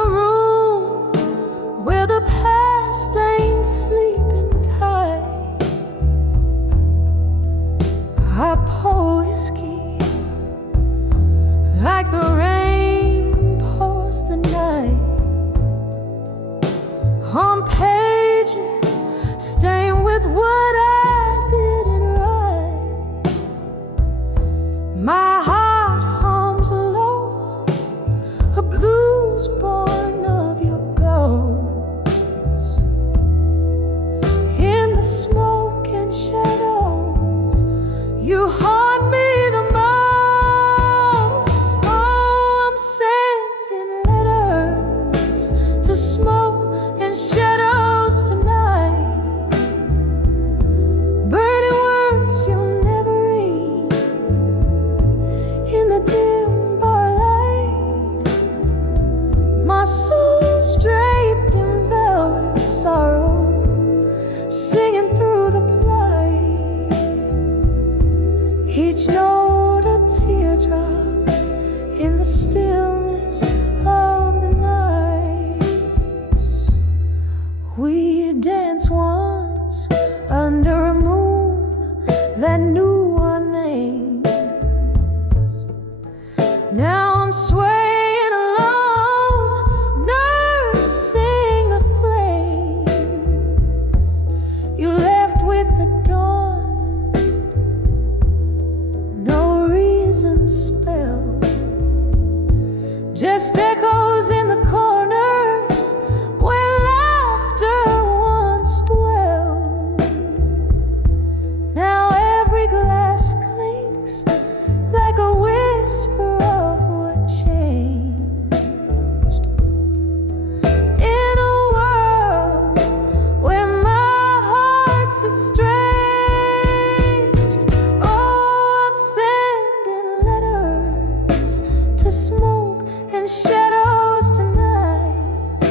a room where the past ain't sleeping tight. I pour whiskey like the rain pours the night on pages stained with what I didn't write. My heart hums low, a blues born of your ghost. In the smoke and shadows, you haunt me the most. Oh, I'm sending letters to smoke and shadows tonight, burning words you'll never read in the dim bar light. My soul's draped in velvet sorrow, singing through the plight. Each note a teardrop in the stillness of the night. We danced once under a moon that knew our names. Now I'm swaying alone, nursing the flames you left with the dawn. No reason spelled, just echoes in the corners where laughter once dwelled. Now every glass clinks like a whisper of what changed. In a world where my heart's estranged, oh, I'm sending letters to smoke and shadows tonight,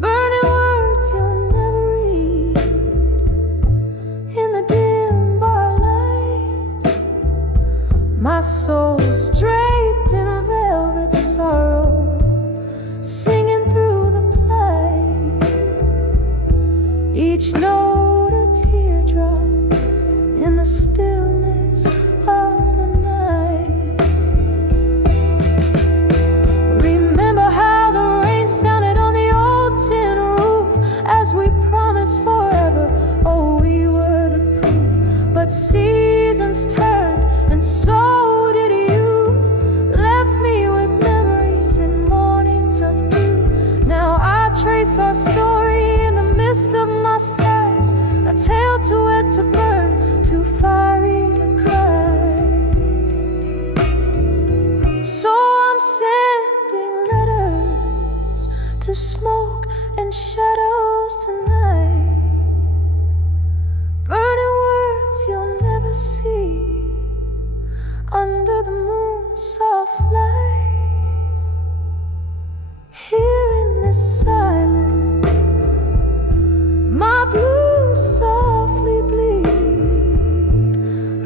burning words you'll never read in the dim bar light. My soul's draped in velvet sorrow, singing through the plight. Each note a teardrop in the stillness of the night. Remember how the rain sounded on the old tin roof as we promised forever. Oh, we were the proof. But seasons turned and so did you. Left me with memories and mornings of dew. Now I trace our story in the midst of my sighs, a tale too wet to burn, too fiery to cry. So I'm sending letters to smoke and shadows tonight, burning words you'll never see under the moon's soft light. Here in this silence, my blues softly bleed,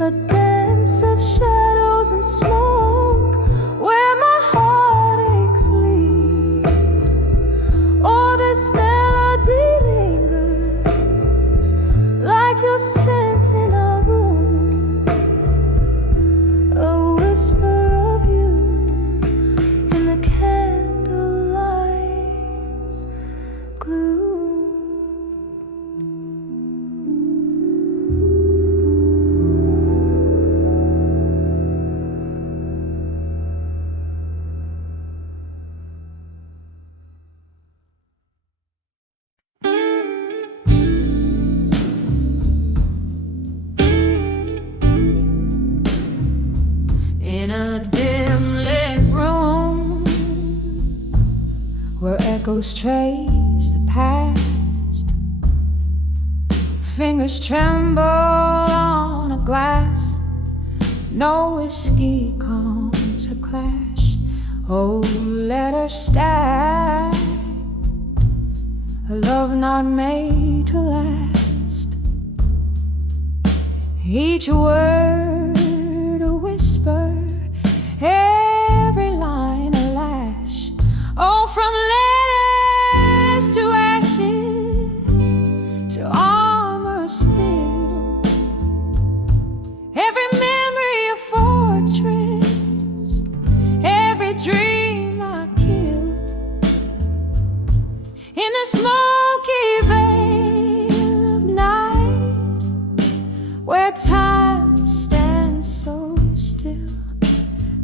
a dance of shadows and smoke where my heartaches lead. Oh, this melody lingers like your scent in a room, a whisper of you in the candlelight's gloom. In a dim lit room where echoes trace the past, fingers tremble on a glass, no whiskey comes a clash. Oh, let her stack, a love not made to last. Each word a whisper, every line a lash. Oh, In the smoky veil of night, where time stands so still,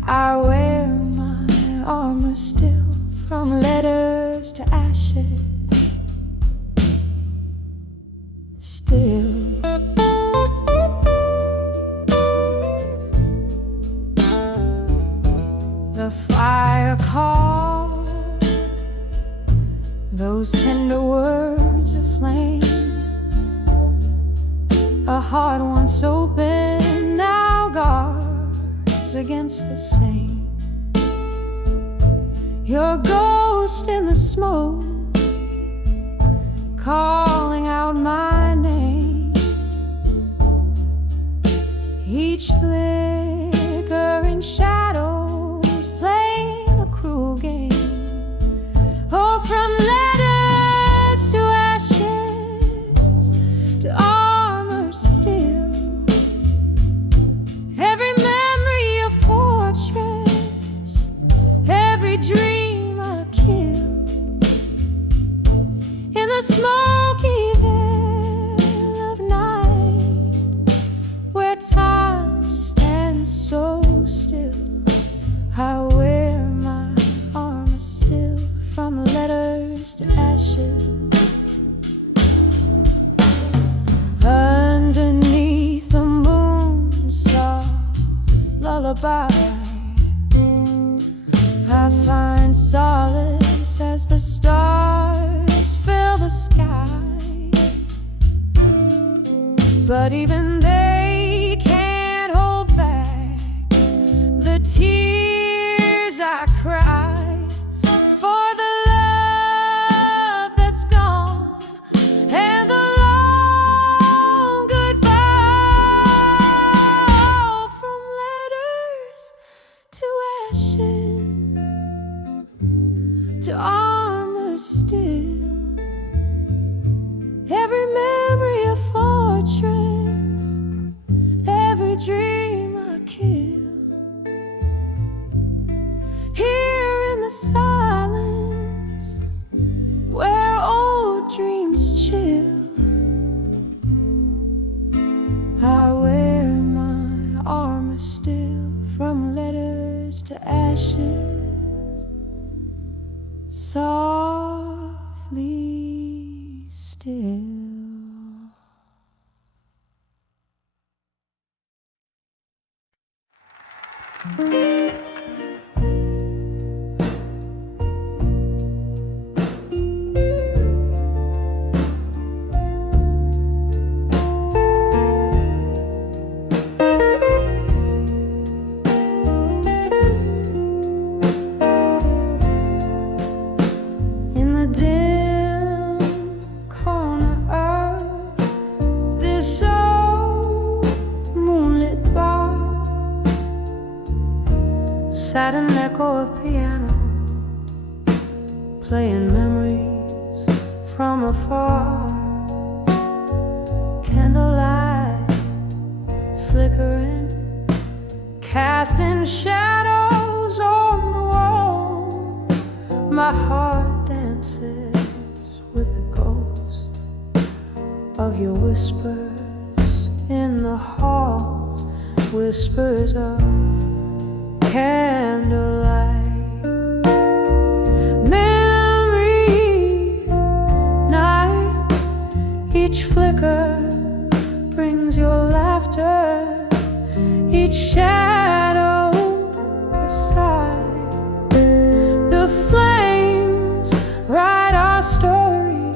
I wear my armor still, from letters to ashes. Still, the fire called, those tender words of flame, a heart once open now guards against the same. Your ghost in the smoke, calling out my name. Each flickering shadows playing a cruel game. Oh, from letters to ashes, to armor still, every memory a fortress, every dream a kill. In the smoky veil of night, where time stands so still, I wear my armor still, from letters to ashes. Underneath the moon's soft lullaby, I find solace as the stars fill the sky. But even they can't hold back the tears I cry for the love that's gone and the long goodbye. From letters to ashes, to armor still, every memory a fortress, every dream I kill. Here in the silence, where old dreams chill, I wear my armor still, from letters to ashes, softly still. In the dim corner of this old moonlit bar sat an echo of piano, playing memories from afar. Candlelight flickering, casting shadows on the wall. My heart dances with the ghost of your whispers in the halls, whispers of candlelight. Memory night, each flicker brings your laughter, each shadow a sigh. The flames write our story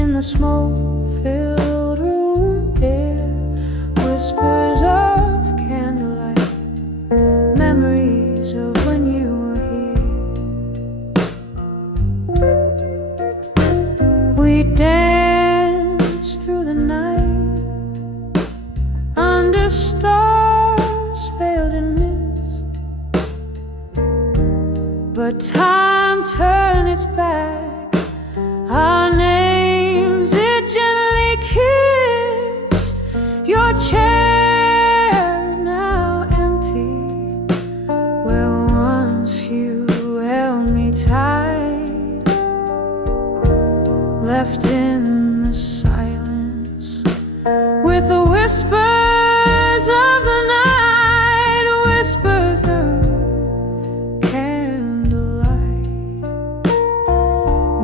in the smoke-filled room here, whispers of candlelight, memories of when you were here. We danced through the night under stars veiled in mist, but time turned its back. Our names it gently kissed. Your chair now empty, where once you held me tight. left in the silence, with the whispers of the night, whispers of candlelight.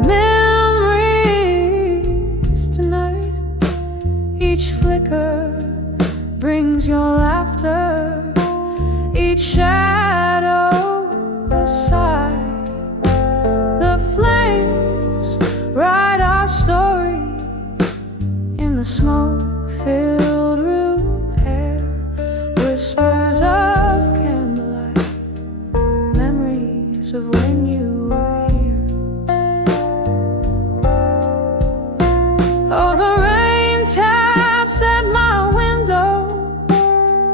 Memories tonight, each flicker brings your laughter, each shadow a sigh. The flames write our story in the smoke-filled room air, whispers of candlelight, memories of when you were here. Oh, the rain taps at my window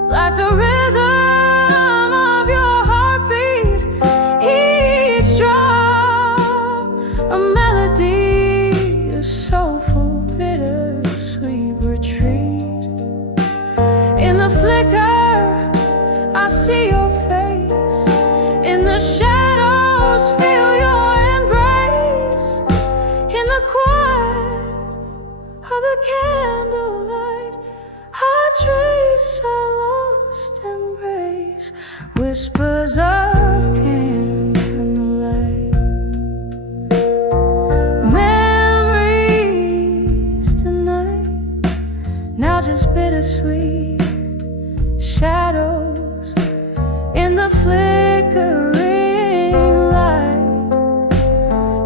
like the rhythm of your heartbeat, each drop a melody, a soulful, bittersweet retreat. In the flicker, I see your face. In the shadows, feel your embrace. In the quiet of the candlelight, I trace our lost embrace, whispers of candlelight. Memories tonight, now just bittersweet shadows in the flickering light,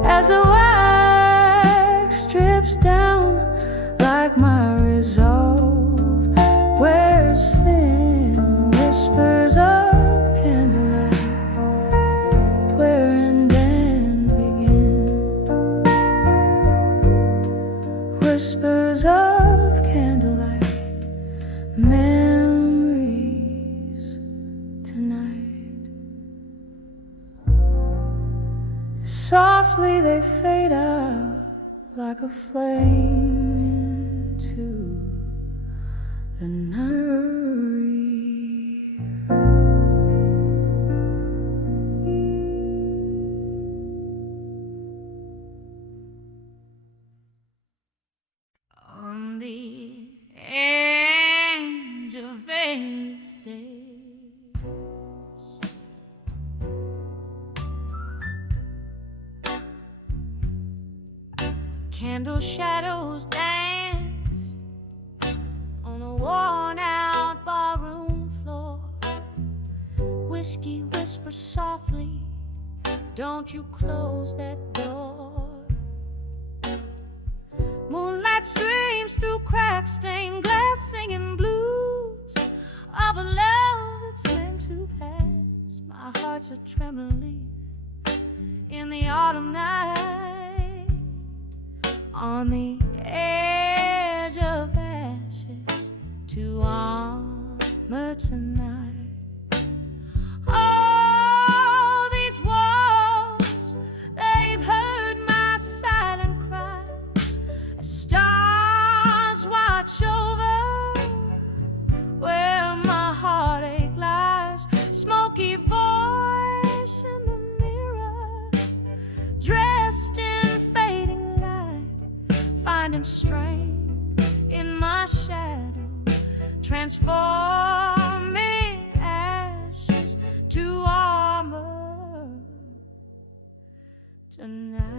as the wax drips down like my resolve wears thin. Whispers of candlelight, where end and begin. Whispers of candlelight, memories tonight. Softly they fade out like a flame into the night. On the angel face days, candle shadows dance on a worn-out barroom floor. Whiskey whispers softly, don't you close that door. Moonlight streams through crack-stained glass, singing blues of a love that's meant to pass. My heart's a trembling leaf in the autumn night, on the edge of ashes to armor tonight. Oh, these walls, they've heard my silent cry. Stars watch over where my heartache lies. Smoky voice in the mirror, dressed in fading light, finding strength in my shadow, transforming ashes to armor tonight.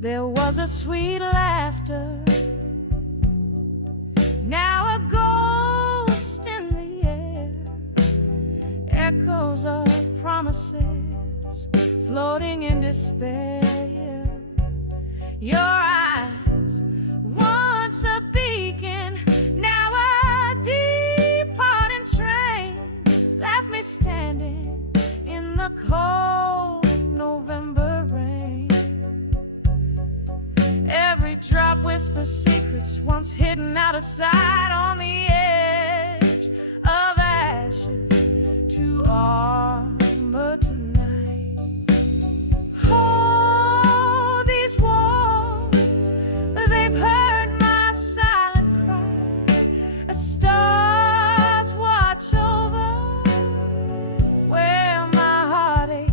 There was a sweet laughter, now a ghost in the air, echoes of promises floating in despair. Your eyes, once a beacon, now a departing train, left me standing in the cold November rain. Every drop whispers secrets once hidden out of sight, on the edge of ashes to armor tonight. Oh, these walls, they've heard my silent cries. Stars watch over where my heart aches.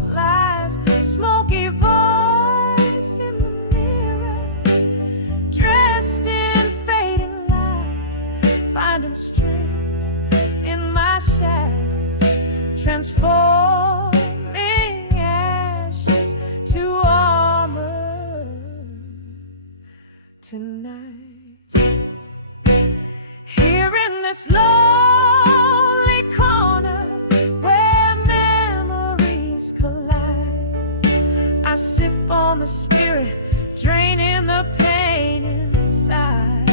transforming ashes to armor tonight. Here in this lonely corner where memories collide, I sip on the spirit, draining the pain inside.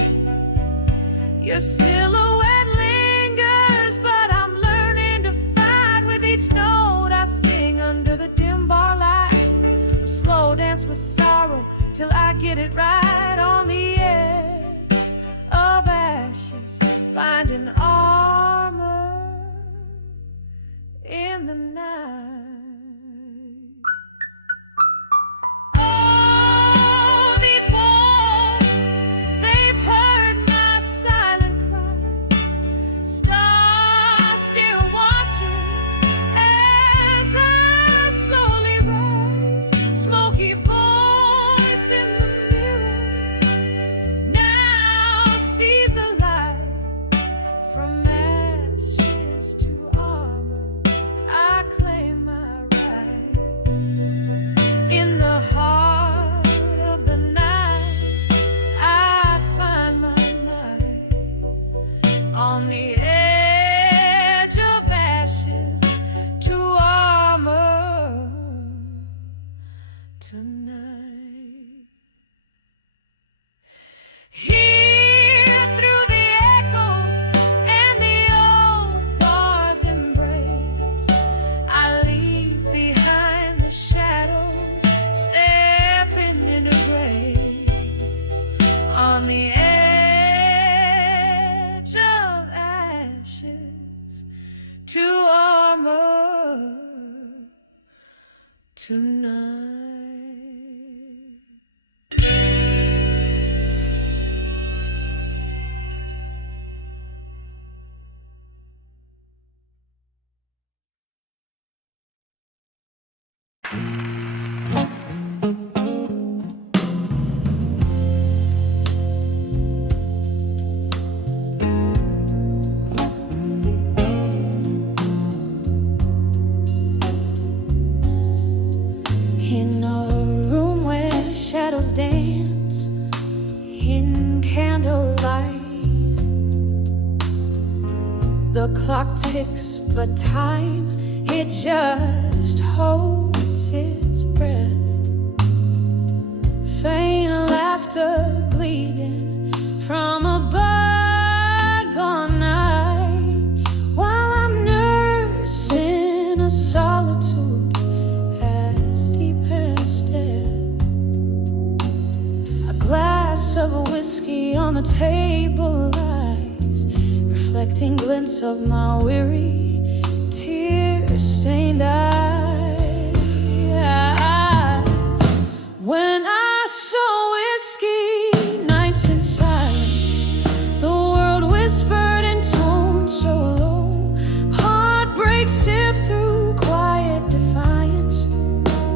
Your silhouette lingers, but I'm learning to fight with each note I sing under the dim bar light. A slow dance with sorrow till I get it right on the edge of ashes, finding armor in the night. Oh, these walls, they've heard my silent cry. Stars still watching as I slowly rise. Smoky voice in the mirror now sees the light. From ashes to armor, I claim my right. In the heart of the night, I find my night. On the edge of ashes to armor tonight. Here through the echoes and the old bar's embrace, I leave behind the shadows, stepping into grace. On the edge of ashes to armor tonight. In a room where shadows dance in candlelight, the clock ticks, but time, it just holds its breath. Faint laughter bleeding from a bygone night, while I'm nursing a solitude as deep as death. A glass of whiskey on the table lies, reflecting glints of my weary, tear-stained eyes. When I saw whiskey, nights in silence, the world whispered in tones so low. Heartbreak sipped through quiet defiance,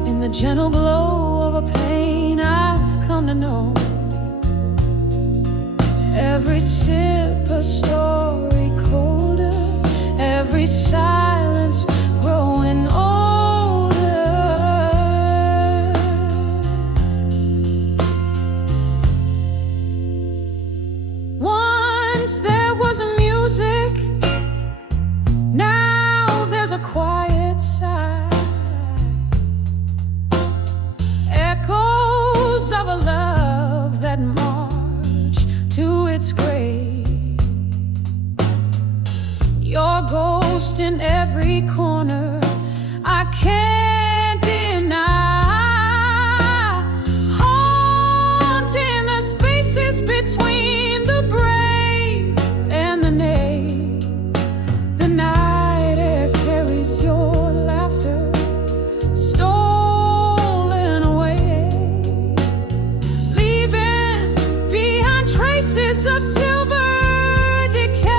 in the gentle glow of a pain I've come to know. Every sip a story colder, every silence growing older. Once there was a music, now there's a quiet sigh. Echoes of a love that march to its grave. Your ghost in every corner, I can't deny. Haunting the spaces between the brave and the knave. The night air carries your laughter, stolen away, leaving behind traces of silver decay.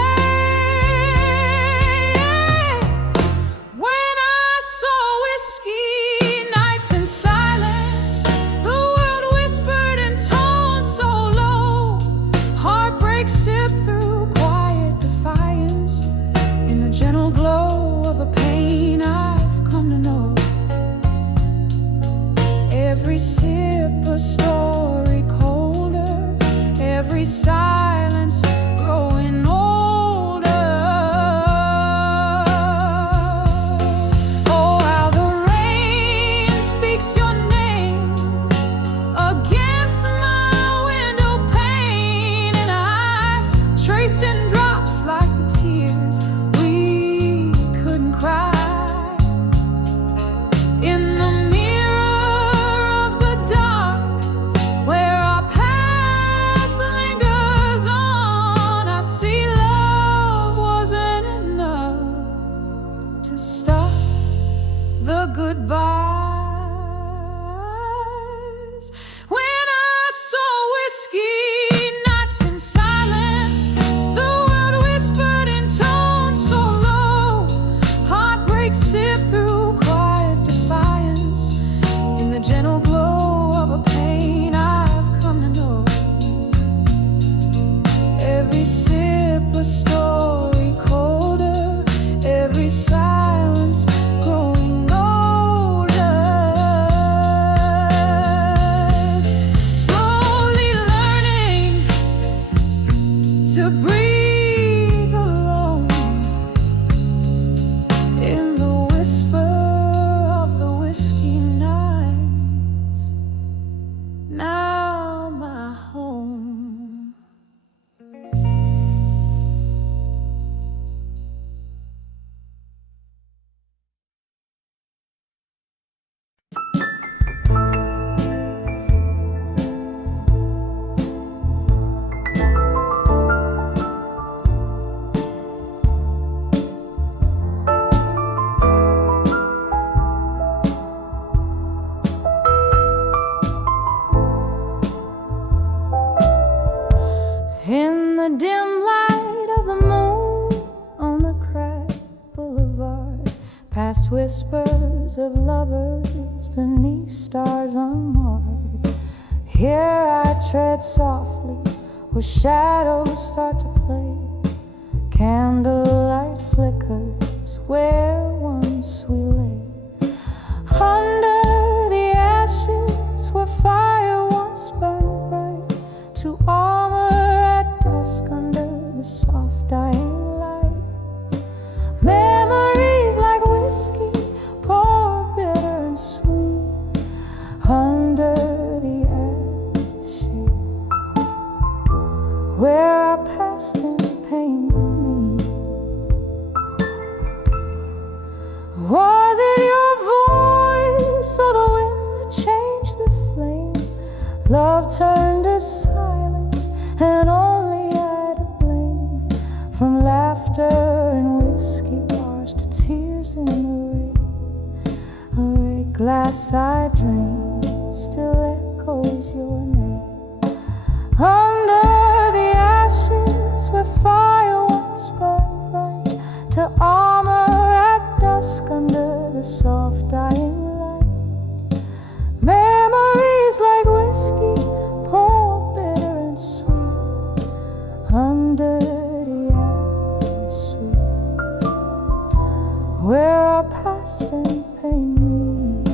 to stop the goodbyes. When I saw whiskey nights in silence, the world whispered in tones so low. Heartbreak sipped through quiet defiance in the gentle glow of a pain I've come to know. Every sip a story colder, every silence growing older. Slowly learning to breathe alone in the whisper of the whiskey nights. Now my home. In the dim light of the moon on the cracked boulevard, past whispers of lovers beneath stars unmarred. Here I tread softly where shadows start to play. Candlelight flickers where once we lay. Under the ashes where fire once burned bright, to armor at dusk under the soft dying light. Memories like whiskey pour bitter and sweet under the ashes where our past and pain meet. Was it your voice or the wind that changed the flame? Love turned to silence and only I to blame. From laughter and whiskey bars to tears in the rain, a red glass I drain still echoes your name. Under the ashes where fire once burned bright, to armor at dusk under the soft dying light. Memories like whiskey pour bitter and sweet under the ashes sweet where our past and pain meet.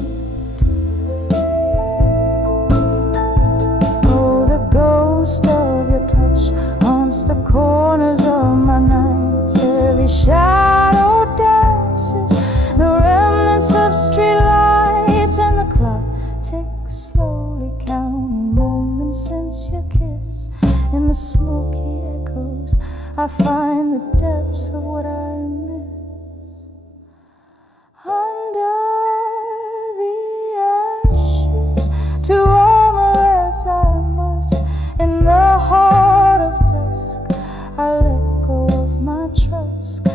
Oh, the ghost of your touch haunts the corners of my nights. Every shadow dances, the remnants of street lights, and the clock ticks slowly, counting moments since your kiss. In the smoky echoes, I find the depths of what I miss. Under the ashes, to armor as I must, in the heart of dusk, I let go of my trust.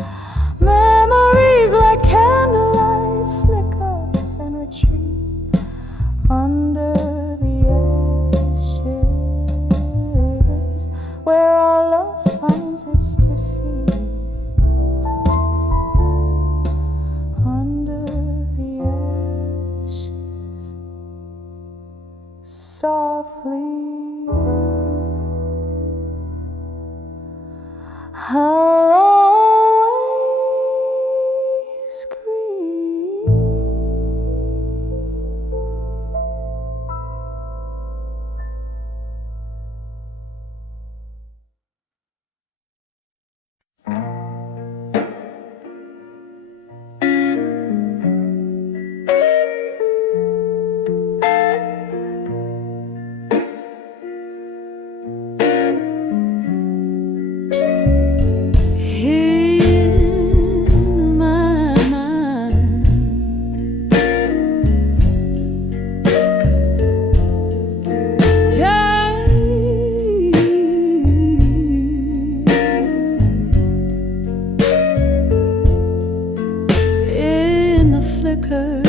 flicker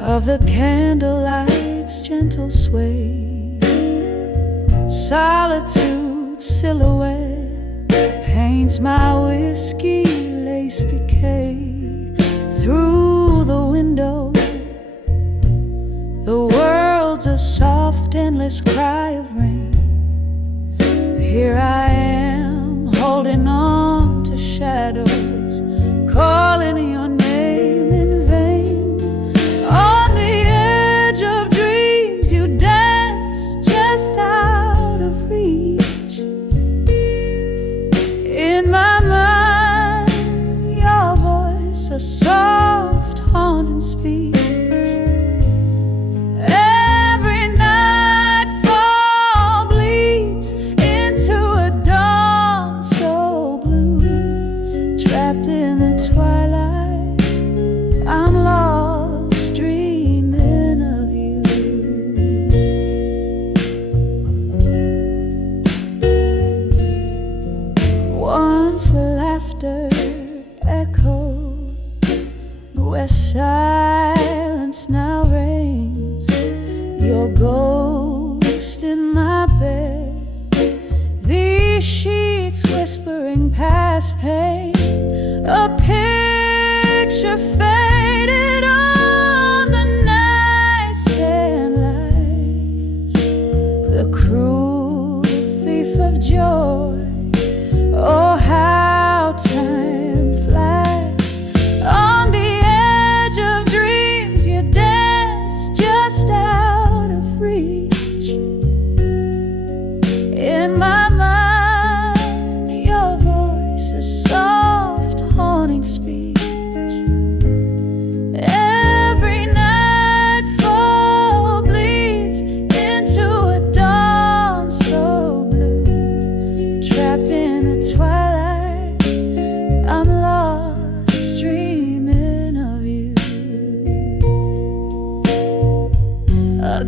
of the candlelight's gentle sway. Solitude's silhouette paints my whiskey-laced decay. Through the window, the world's a soft, endless cry of rain. Here I am, holding on to shadows, calling your name in vain. On the edge of dreams, you dance just out of reach. In my mind, your voice, a soft, haunting speech. Silence now reigns, your ghost in my bed. These sheets whispering past pain, a picture faded on the nightstand lies. The cruel thief of joy, oh how time flies.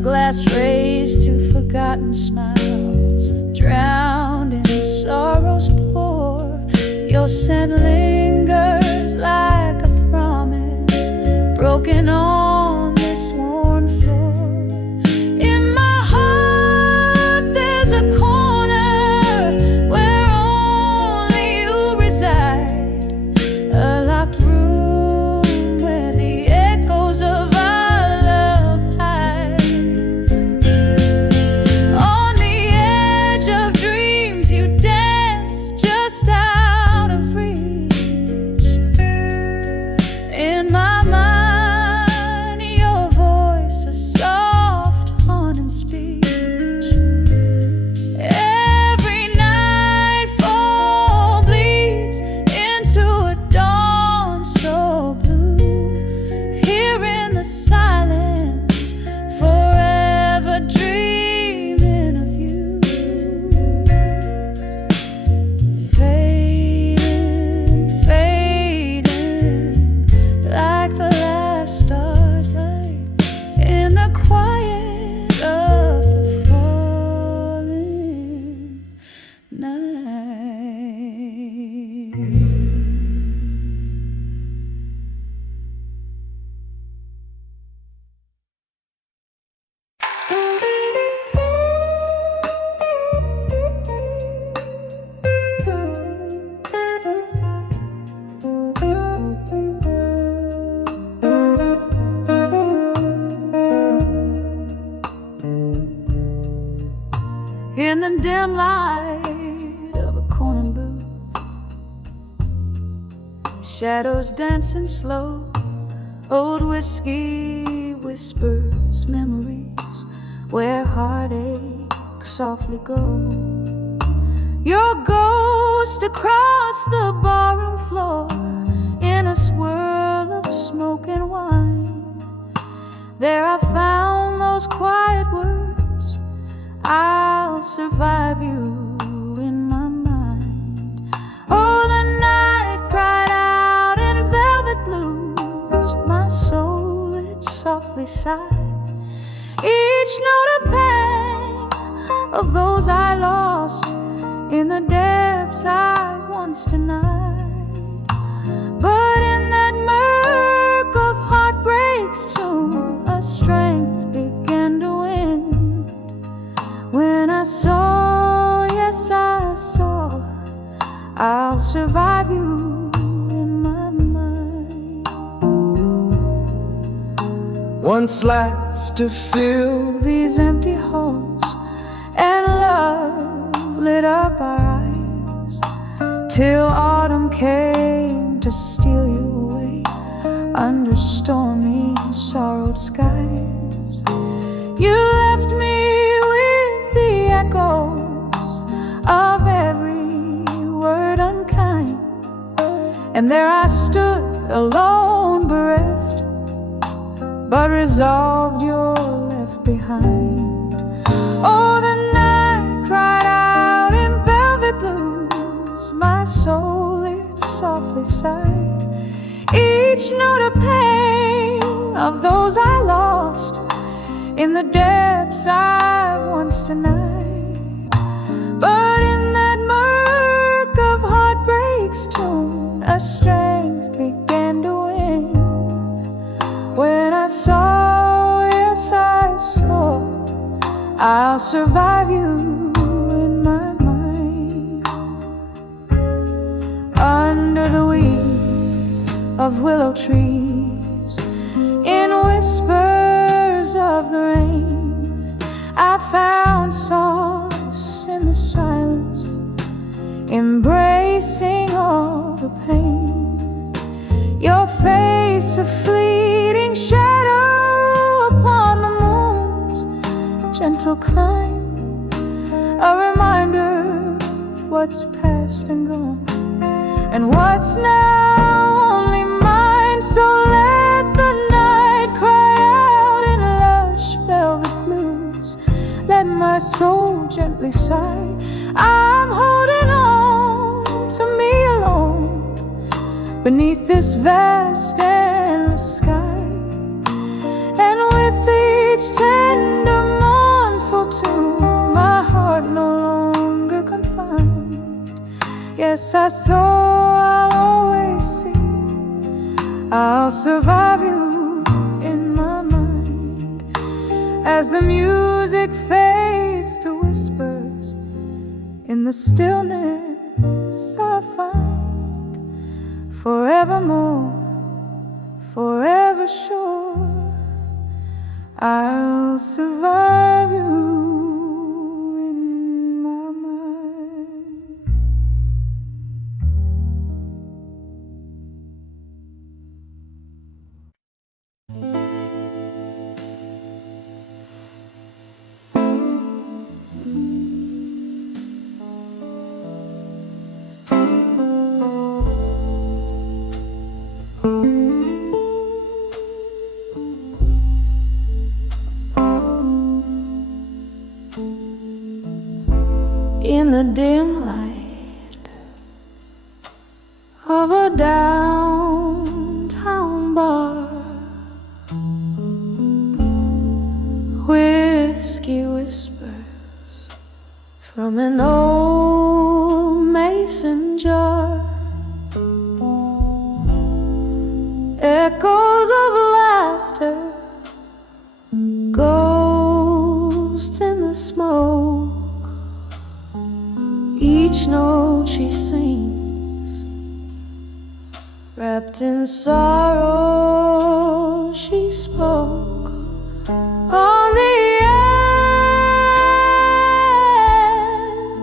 Glass raised to forgotten smiles, drowned in sorrow's pour. Your scent lingers like a promise, broken on this worn floor. In my heart there's a corner where only you reside, a locked room where the echoes of our love hide. In the dim light of a corner booth, shadows dancing slow, old whiskey whispers memories where heartache softly goes. Your ghost across the barroom floor in a swirl of smoke and wine. There I found those quiet words, I'll survive you in my mind. Oh, the night cried out in velvet blues. My soul, it softly sighed. Each note a pang of those I lost in the depths I once denied. But in that once left to fill these empty halls, and love lit up our eyes till autumn came to steal you away under stormy, sorrowed skies. You left me with the echoes of every word unkind, and there I stood alone, bereft, but resolved you're left behind. Oh, the night cried out in velvet blues, my soul it softly sighed, each note a pain of those I lost in the depths I've once denied. But in that murk of heartbreak's tune, a strength began to win. When I saw, yes I saw, I'll survive you in my mind. Under the weed of willow trees, in whispers of the rain, I found solace in the silence, embracing all the pain. Your face a fleeting shadow upon the moon's gentle climb, a reminder of what's past and gone, and what's now only mine. So let the night cry out in lush velvet blues, let my soul gently sigh. I'm holding on to me alone beneath this vast endless sky, and with each tender mournful tune, my heart no longer confined. Yes, I saw, I'll always see, I'll survive you in my mind. As the music fades to whispers, in the stillness I find forevermore, forever sure, I'll survive you in my mind. In the dim light of a downtown bar, whiskey whispers from an old mason jar, echoes of laughter, ghosts in the smoke. Each note she sings, wrapped in sorrow, she spoke on the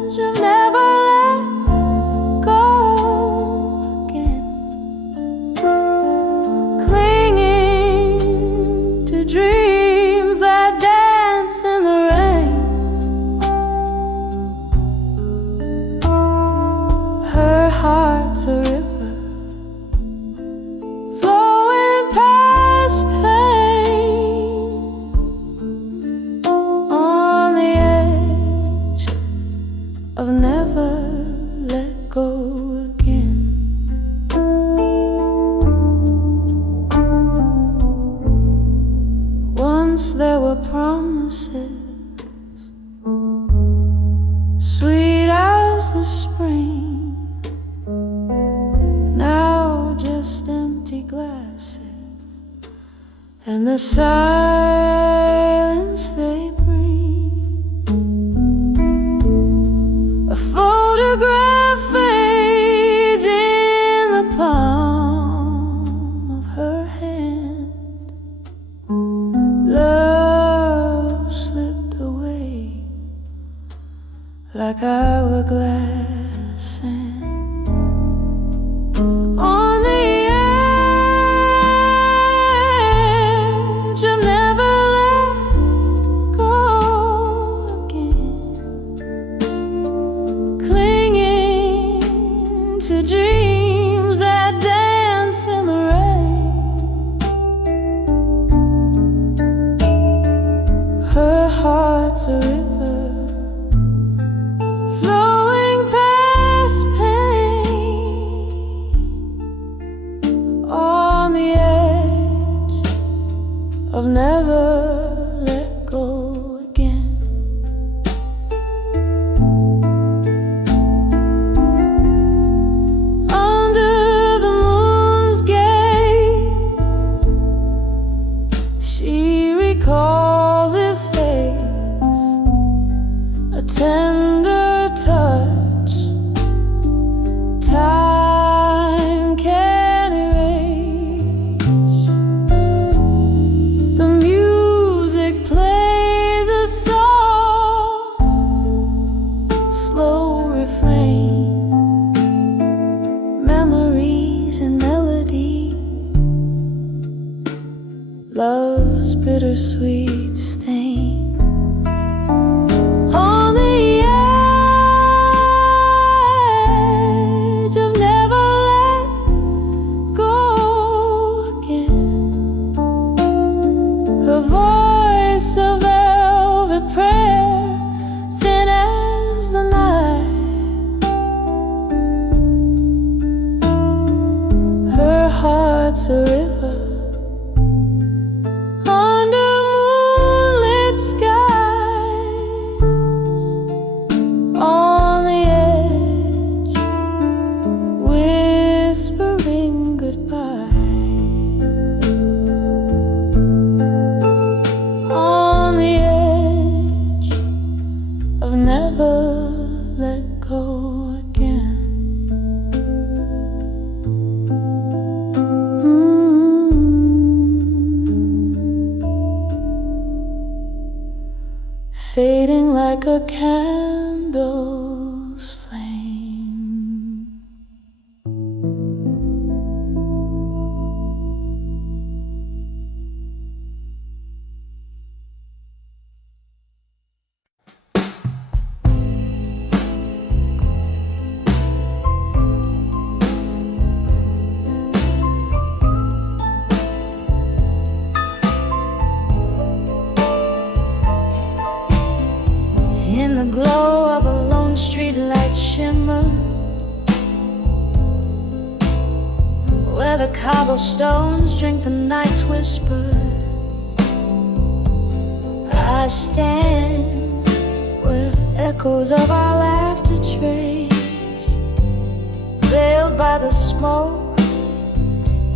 edge of never let go again, clinging to dreams that dance in the rain. Her heart's a river flowing past pain, on the edge of never let go again. Once there were promises, sweet as the spring, now just empty glasses and the silence they bring. A photograph fades in the palm of her hand, of never let go again. Under the moon's gaze, she recalls his face, a tender touch. Time can erase. The music plays a soft, slow refrain. Memories and melody, love's bittersweet stain. On the edge of never let go again. Her voice a velvet prayer, thin as the night. Her heart's a river under moonlit skies. On the edge, whispering goodbye. On the edge of never let go again. Fading like a candle's flame. In the glow of a lone streetlight shimmer, where the cobblestones drink the night's whisper, I stand where echoes of our laughter trace, veiled by the smoke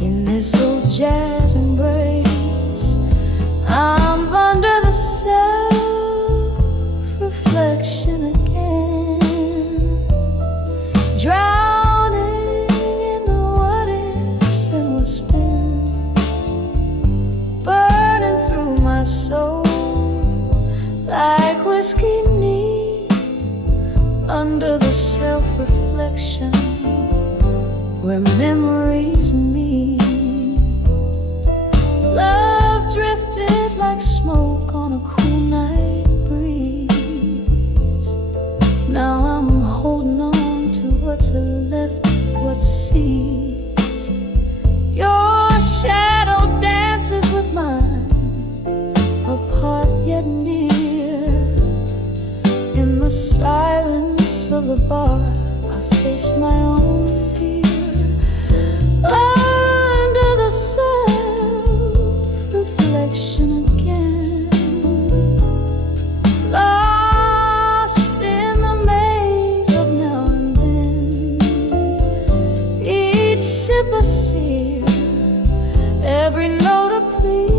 in this old jazz embrace. I'm under the self-reflection again, drowning in the what-ifs and what's been, burning through my soul like whiskey neat. Under the self-reflection where memories meet, love drifted like smoke on a cool night breeze. Now I'm holding on to what's left, what sees. Your shadow dances with mine, apart yet near. In the silence of the bar, I face my own fear. Under the self-reflection again, lost in the maze of now and then. Each sip a sear, every note a plea.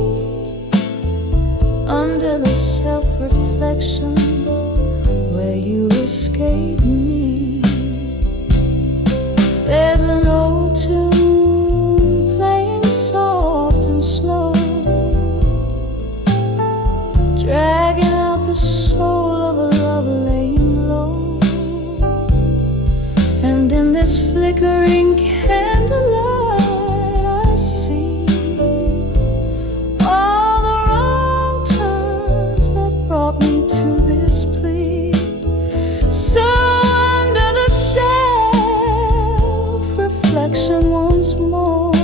Under the self-reflection where you escape me, there's an old tune playing soft and slow, dragging out the soul of a love laying low. And in this flickering candlelight, I see all the wrong turns that brought me to this plea. So under the self-reflection once more,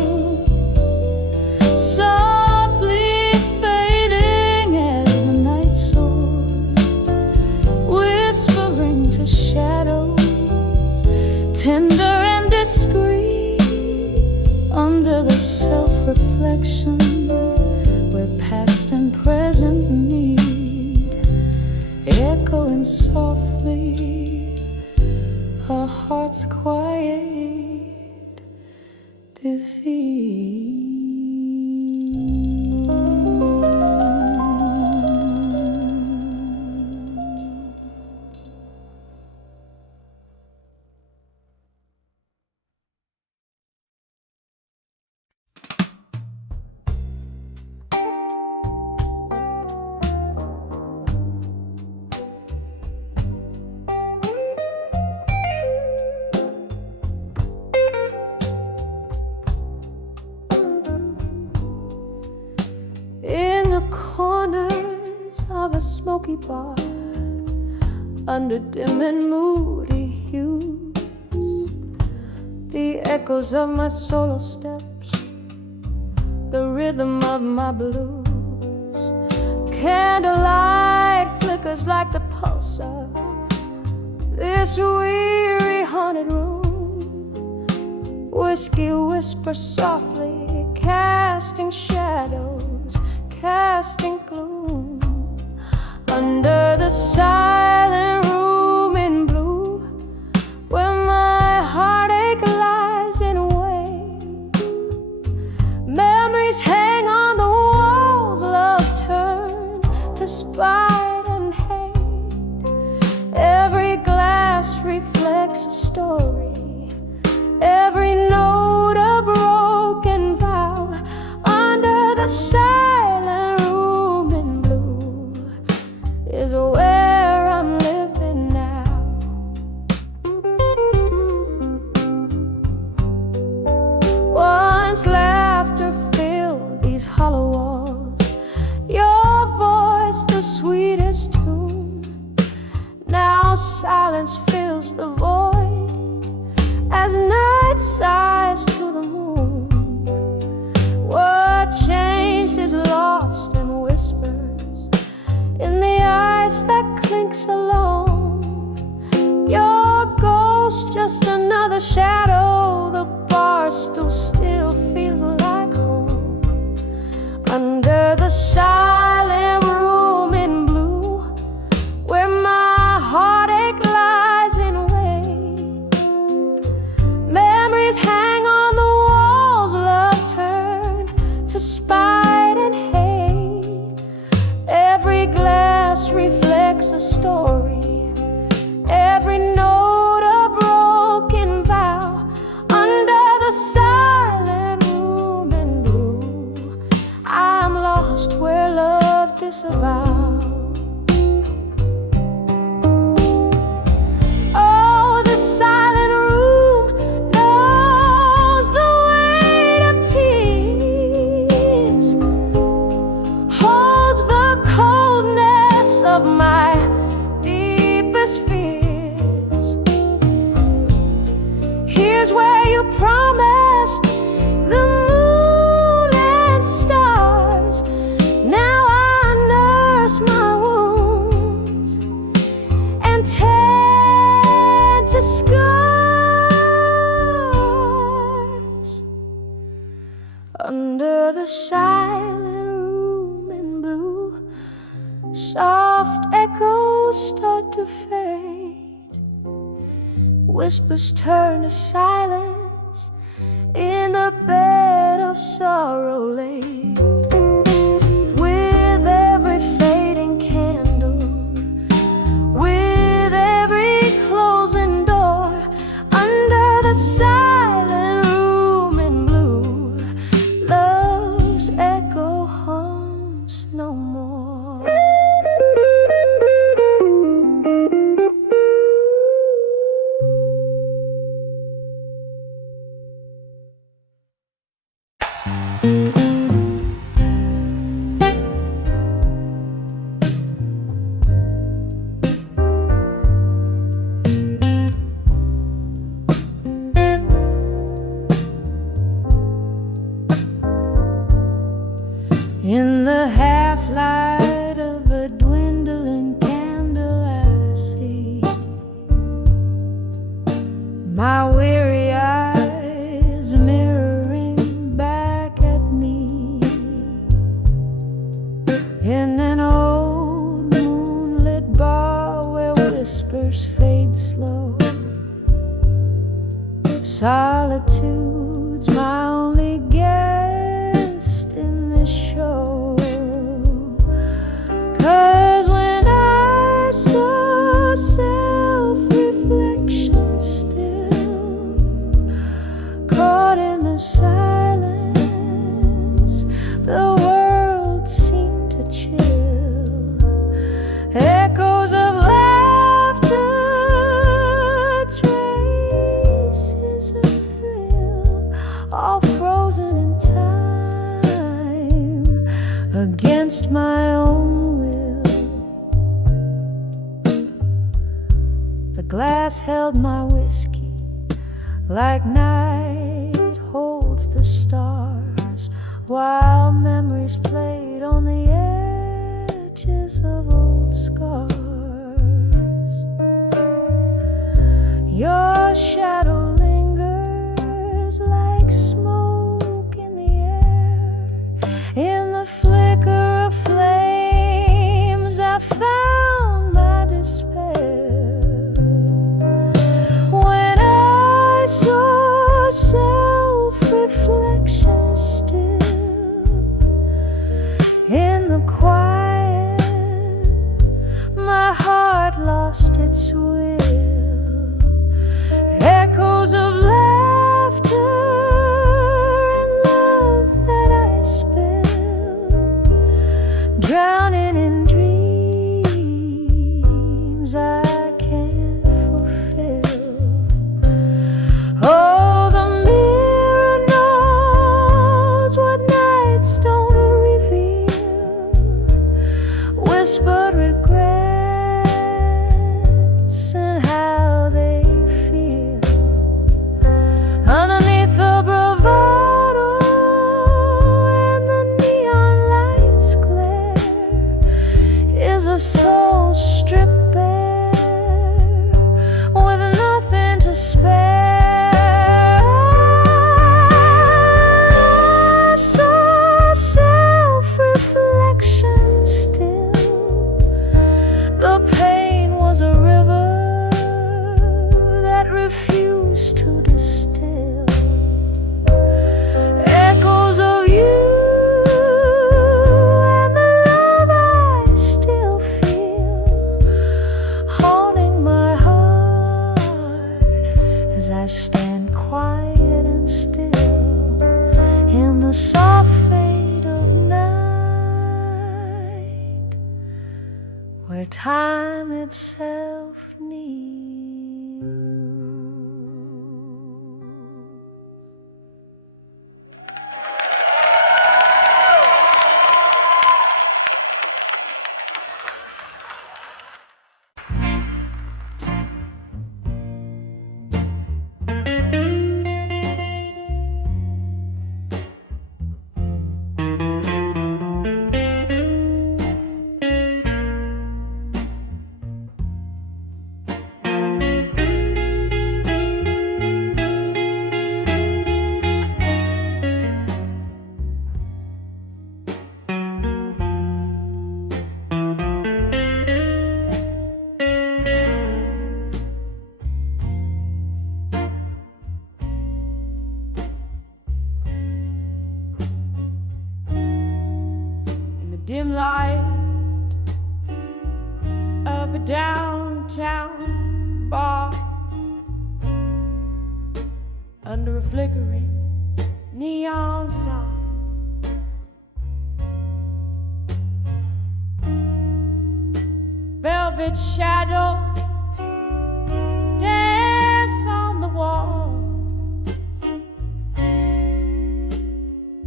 softly fading as the night soars, whispering to shadows, tender and discreet. Under the self-reflection where where past and present meet, echoing softly, our hearts quiet defeat. In the corners of a smoky bar, under dim and moody hues, the echoes of my solo steps, the rhythm of my blues. Candlelight flickers like the pulse of this weary haunted room. Whiskey whispers softly, casting shadows, casting gloom. Under the silent room in blue, where my heartache lies in wait, memories hang on the walls, love turn to spite and hate. Every glass reflects a story, every note a broken vow. Under the silent room in blue is where I'm living now. Once laughter filled these hollow walls, your voice the sweetest tune. Now silence fills the void as night sighs to the moon. What changed is lost in whispers, in the ice that clinks along. Your ghost just another shadow, the bar stool still feels like home. Under the silent room in blue, where my heartache lies in wait, memories hang on the walls, love turn to spite and hate. Every glass reflects a story, every note a broken vow. Under the silent room in blue, I'm lost where love disavowed. Oh, the silent room knows the weight of tears, holds the coldness of my deepest fears. Here's where you promised the moon and stars. Now I nurse my wounds and tend to scars. Under the silent room in blue, soft echoes start to fade, whispers turn to silence in the bed of sorrow laid. With every fading candle, with every closing door, under the silent room in blue, love's echo haunts no more. In the half light of a dwindling candle, I see my weary eyes mirroring back at me. frozen in time against my own will. The glass held my whiskey like night holds the stars, while memories played on the edges of old scars. Your shadow lingers like smoke in the air. In the flicker of flames I found my despair. When I saw self-reflection still in the quiet, my heart lost its will. Echoes of laughter and love that I spilled, drowning in dreams I can't fulfill. Oh, the mirror knows what nights don't reveal, whispered regrets and how they feel. Underneath the bravado and the neon lights glare is a soul stripped bare with nothing to spare. I saw self-reflection still. The pain was a river that refused to distill. Echoes of you and the love I still feel, haunting my heart as I stand quiet and still in the soft fade of night, where time itself kneels. Dim light of a downtown bar, under a flickering neon sign, velvet shadows dance on the walls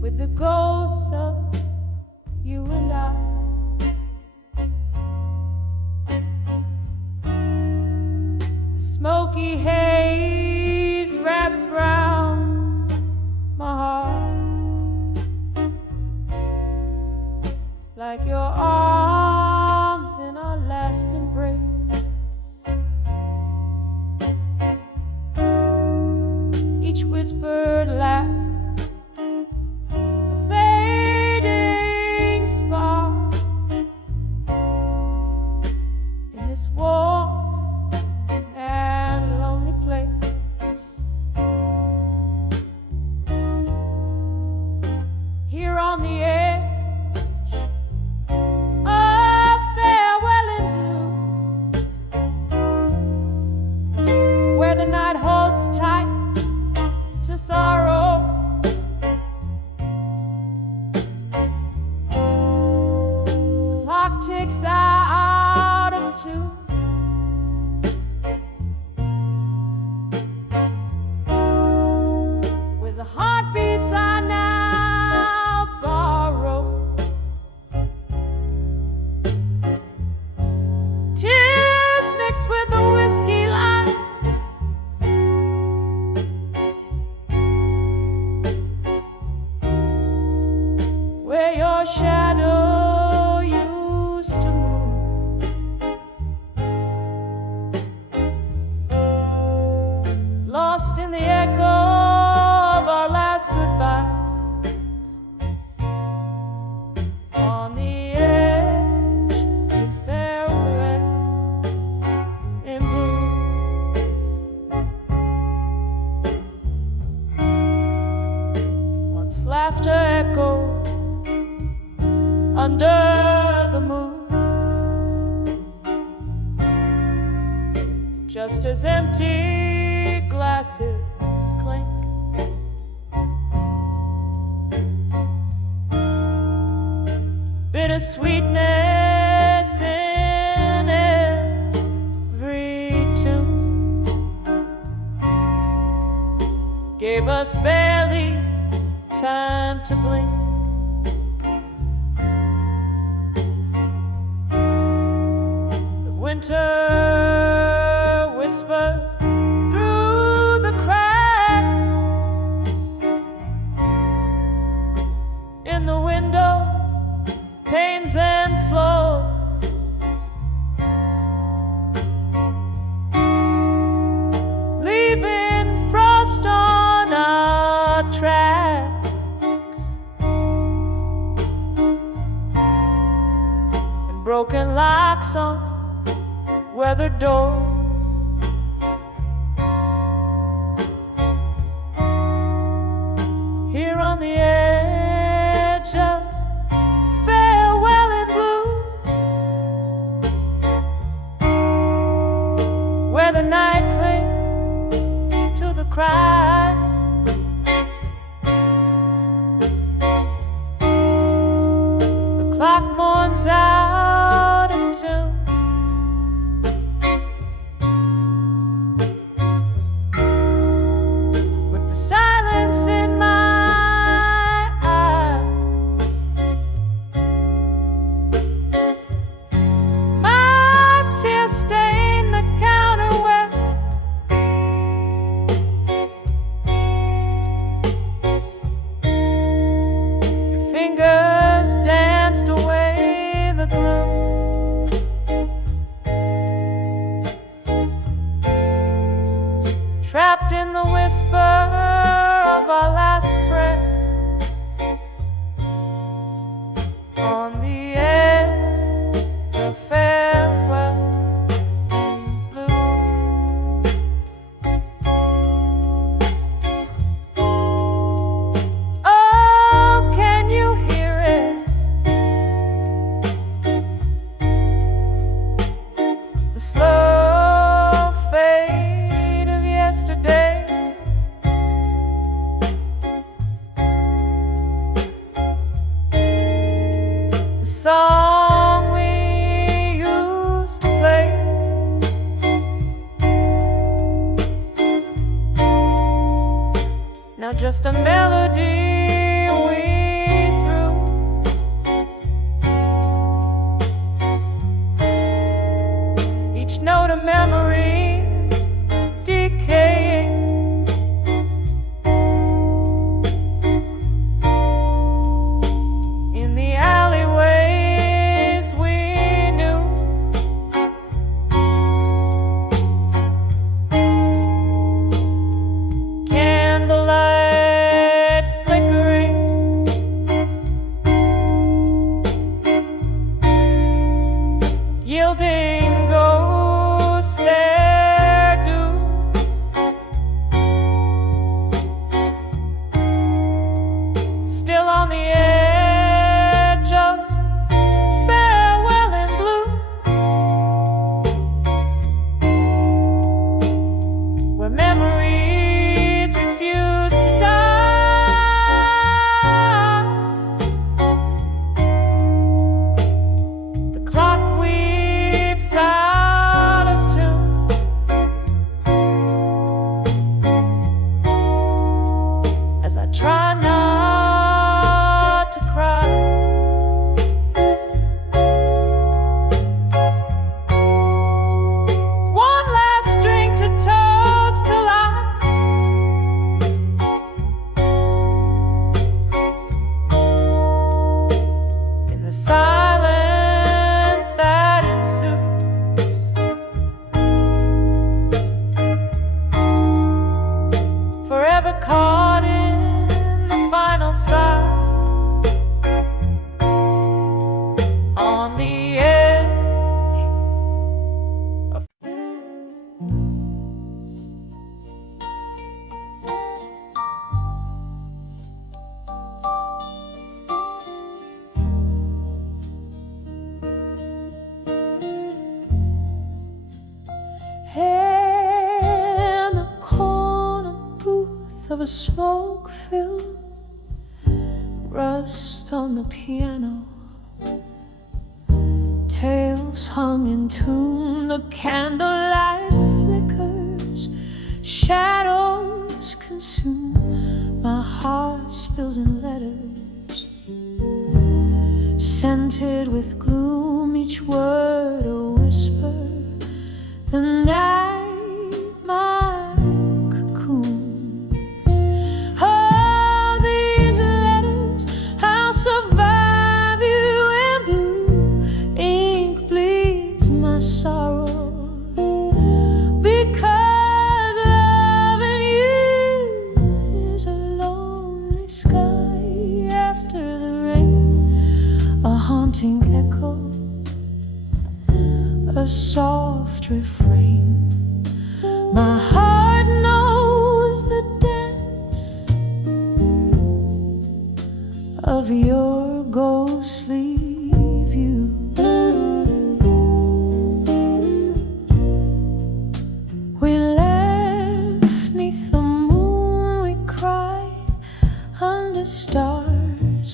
with the ghosts of you and I. Smoky haze wraps round my heart like your arms in our last embrace. Each whispered laugh, this warm and lonely place. Here on the edge of farewell in blue, where the night holds tight to sorrow, clock ticks out of two. With the heartbeats I never shadow used to move. Lost in the echo of our last goodbyes, on the edge to farewell in blue. Once laughter echoed under the moon, just as empty glasses clink. Bittersweetness in every tune gave us barely time to blink. The winter whispered through the cracks in the window panes and floors. Leaving frost on our tracks and broken locks on weathered doors. Here on the edge of farewell in blue, where the night clings to the cry, the clock mourns out of tune. With the silence in my tears stain the counter where your fingers danced away the gloom. Trapped in the whisper of our last prayer, on the edge of farewell. The slow fade of yesterday, the song we used to play, now just a melody we threw. Each note a memory decaying, in the alleyways we knew. Candlelight flickering, yielding ghosts their due. Still on the edge of farewell in blue, where memories refuse to die. The clock weeps out of tune, as I try not the silence that ensues, forever caught in the final sigh, on the edge of in the corner booth of a smoke-filled, rust on the piano, tales hung in tune, the candlelight flickers, shadows consume, my heart spills in letters, scented with gloom, each word a whisper, the night my cocoon. Oh, these letters, I'll survive you in blue. Ink bleeds my sorrow, because loving you is a lonely sky after the rain, a haunting echo, a soft refrain. My heart knows the dance of your ghostly view. We left 'neath the moon, we cried under stars.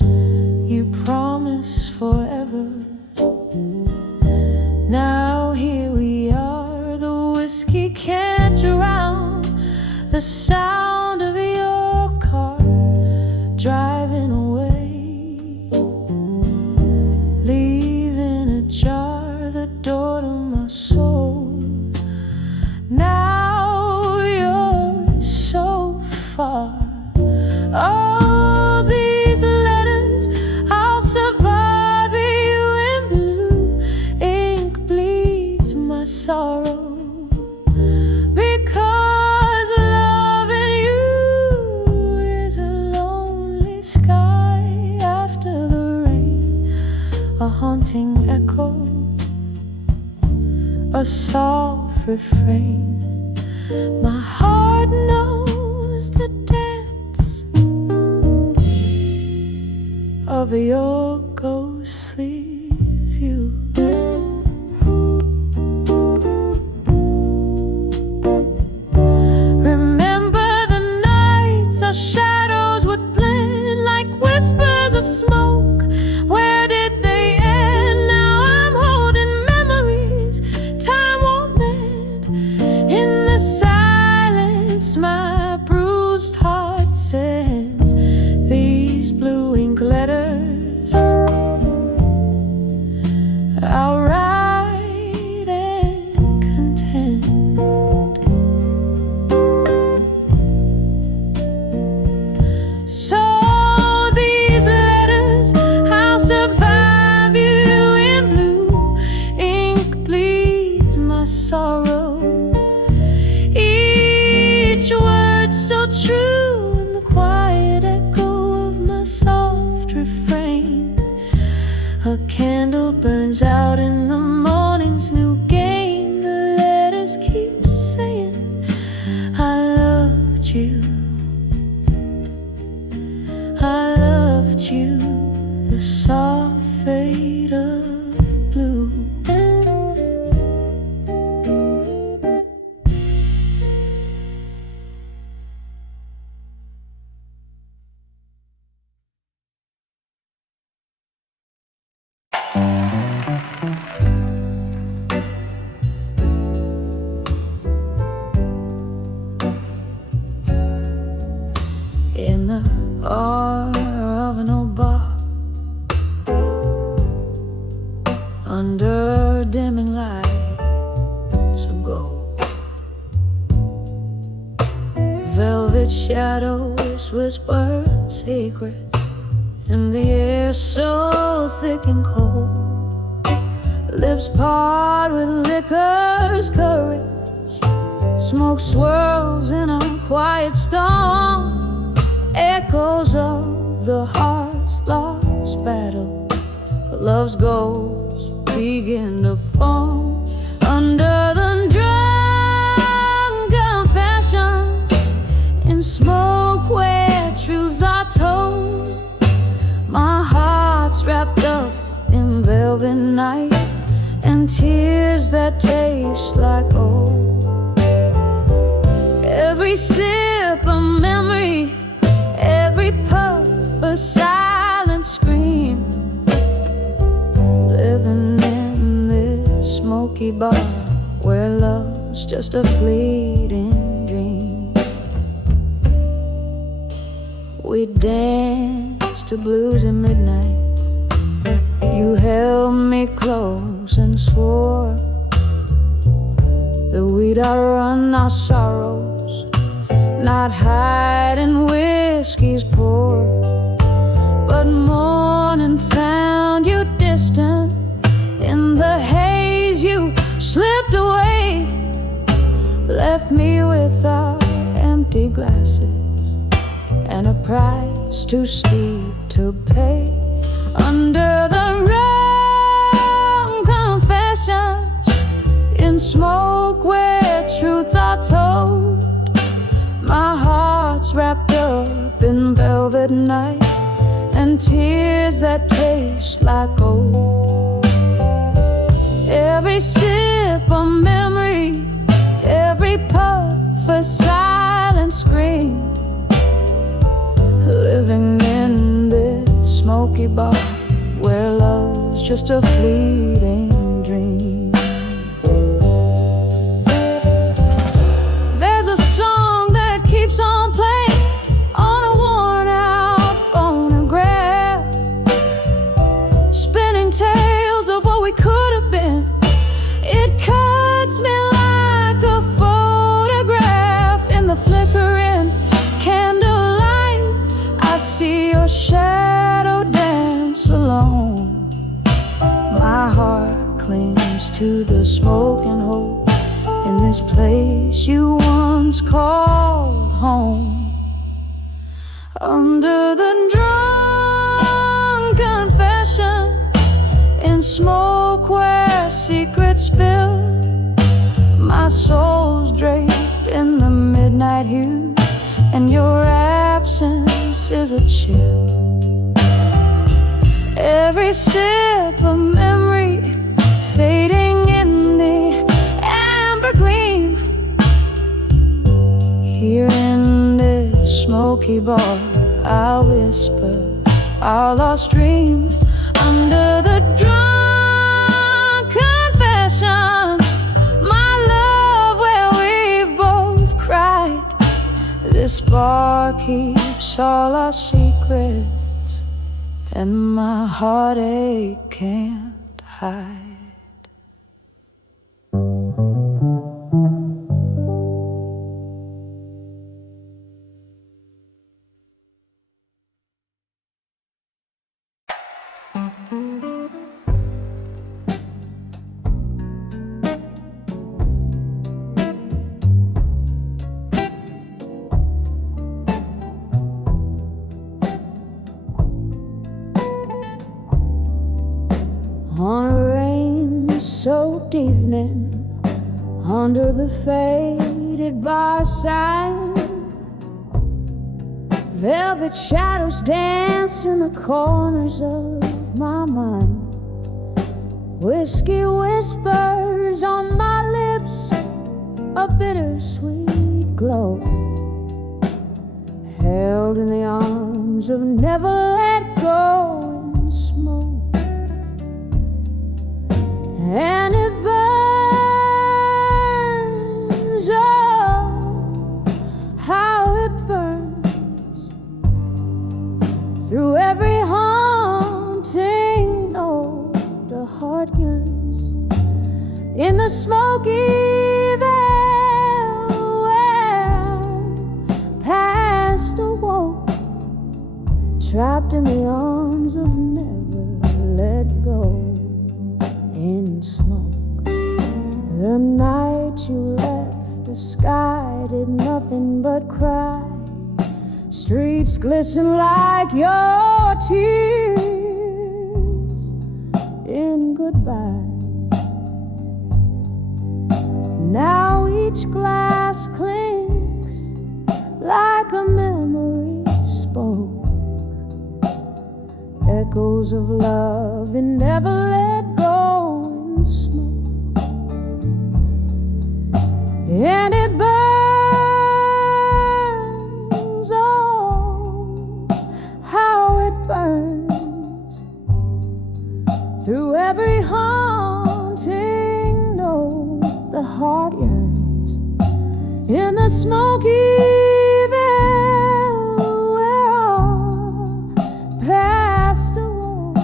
You promised forever. Now here we are, the whiskey can't drown the sound of your car driving away, leaving ajar the door to my soul. Now you're so far. Oh, these letters, I'll survive you in blue. Ink bleeds my sorrow, because loving you is a lonely sky after the rain, a haunting echo, a soft refrain. My heart knows the dance of your ghostly view. Remember the nights our shadows would blend like whispers of smoke. Where did they end? Now I'm holding memories time won't mend. In the silence my bruised heart sends these blue ink letters. I'll write and contend. So these letters, I'll survive you in blue. Ink bleeds my sorrow, each word so true in the quiet echo of my soft refrain. A candle burns out in the morning's new gain. The letters keep saying I loved you, I loved you, the soft fade of blue. In the awe of an old bar, in the air so thick and cold. Lips part with liquor's courage. Smoke swirls in a quiet storm. Echoes of the heart's lost battle. Love's ghosts begin to form under the drum confessions in smoke where truths are told. My heart's wrapped up in velvet night and tears that taste like old. Every sip a memory, every puff a silent scream. Living in this smoky bar where love's just a fleeting dream. We danced to blues at midnight. You held me close and swore that we'd outrun our sorrows, not hide in whiskey's pour. But morning found you distant. In the haze you slipped away, left me with our empty glasses and a price too steep to pay. Under the rum confessions in smoke where truths are told. My heart's wrapped up in velvet night and tears that taste like gold. Every sip a memory, every puff a silent scream. Living in this smoky bar where love's just a fleeting dream. There's a song that keeps on playing on a worn out phonograph, spinning tales of what we could have been. It cuts me like a photograph in the flickering candlelight. I see your shadow dance alone. My heart clings to the smoke and hope in this place you once called home. Under the drunk confessions in smoke where secrets spill. My soul's draped in the midnight hues, and your absence is a chill. Every sip a memory, fading in the amber gleam. Here in this smoky bar, I'll whisper our lost dreams. Under the drunk confessions, my love, where we've both cried. This bar keeps all our secrets, and my heartache can't hide. On a rain-soaked evening, under the faded bar sign, velvet shadows dance in the corners of my mind. Whiskey whispers on my lips, a bittersweet glow, held in the arms of never let go in smoke. And it burns, oh, how it burns through every haunting note. The heart yearns in the smoky vale where past awoke trapped in the arms of never let go. In smoke, the night you left, the sky did nothing but cry. Streets glisten like your tears in goodbye. Now each glass clinks like a memory spoke. Echoes of love and never let go in smoke. And it burns, oh, how it burns through every haunting note. The heart yearns in the smoky veil where our past awoke,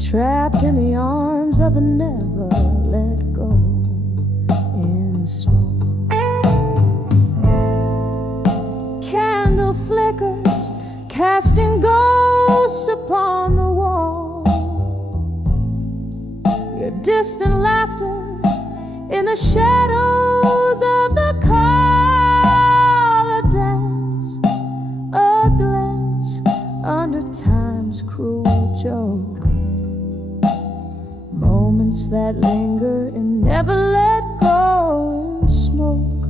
trapped in the arms of a never let go. In smoke, candle flickers casting ghosts upon the wall. Your distant laughter in the shadows of the color dance, a glance under time's cruel joke. Moments that linger and never let go in smoke.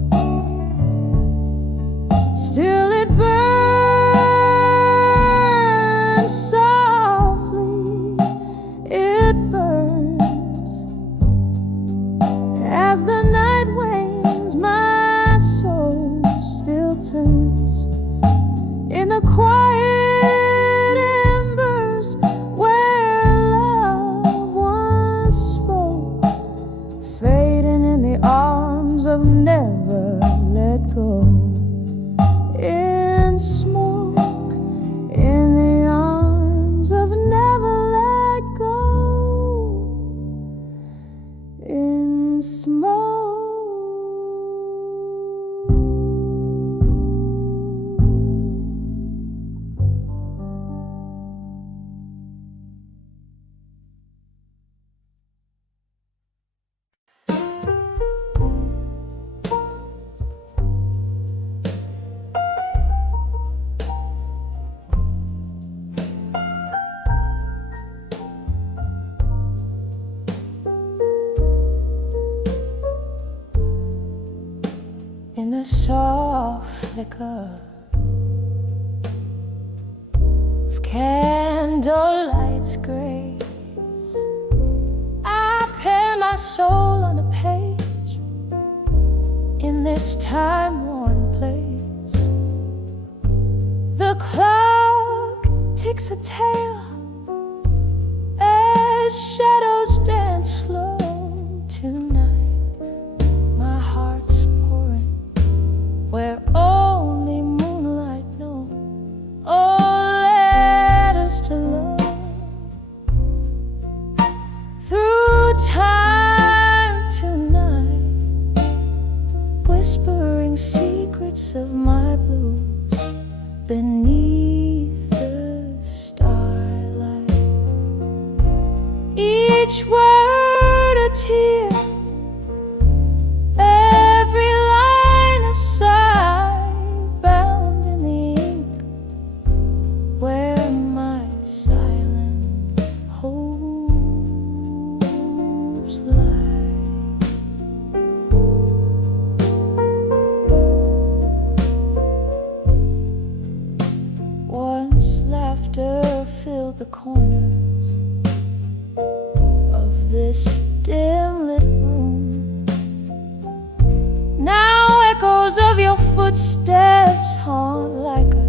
Still it burns softly, it burns as the night wanes. My soul still turns in the quiet embers where love once spoke, fading in the arms of never let go. In smoke, in the arms of never let go. In smoke. In the soft flicker of candlelight's grace, I pen my soul on a page in this time-worn place. The clock ticks a tale as shadows dance slow. Tonight my heart's pouring where only moonlight knows. Oh, letters to love through time tonight, whispering secrets of my blues beneath the starlight. Each word a tear, every line a sigh, bound in the ink where my silent hopes lie. Once laughter filled the corners of this dim lit room. Now echoes of your footsteps haunt like a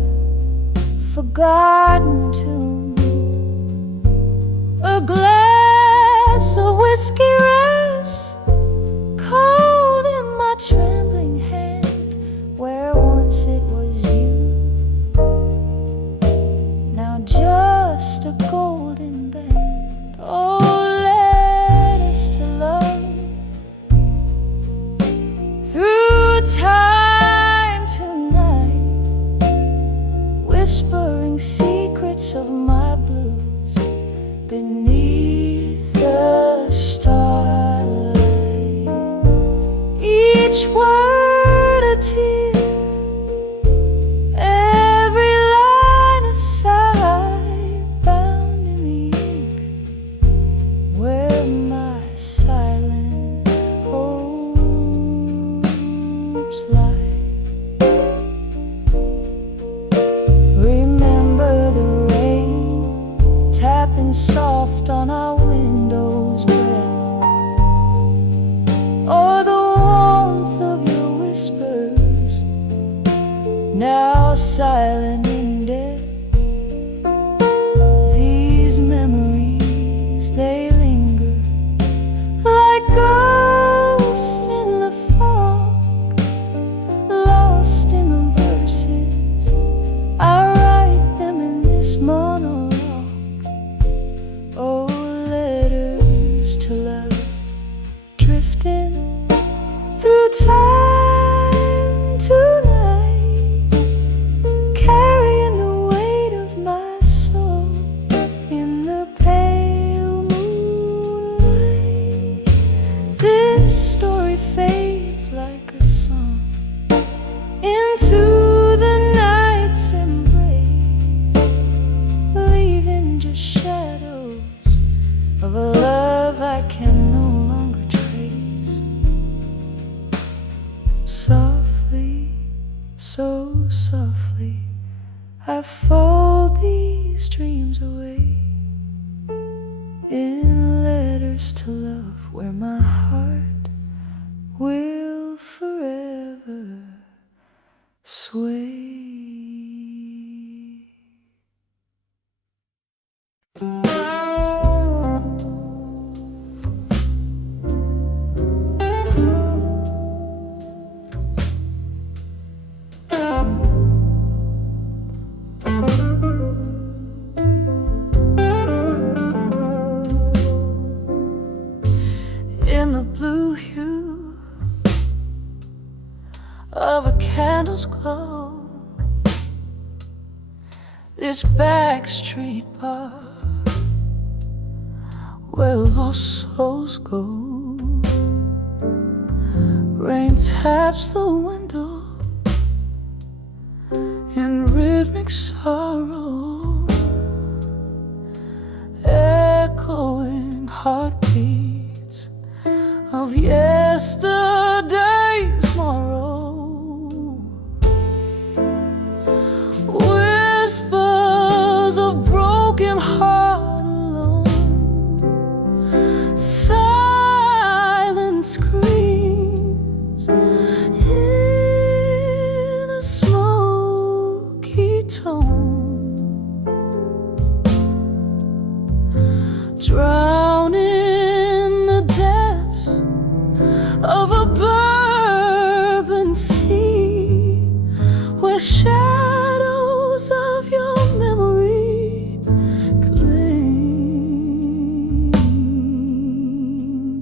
forgotten tune. A glass of whiskey rests cold in my trembling hand, where once it was you, now just a golden band. Oh, letters to love through time tonight, whispering secrets can no longer trace. Softly, so softly, I fold these dreams away in letters to love, where my heart will forever sway. In the blue hue of a candle's glow, this back street bar where lost souls go. Rain taps the window in rhythmic sorrow, echoing heartbeats of yesterday's morrow. Whispers of broken heart alone, silent screams in a smoky tone, drowning in the depths of a bourbon sea, where shadows of your memory cling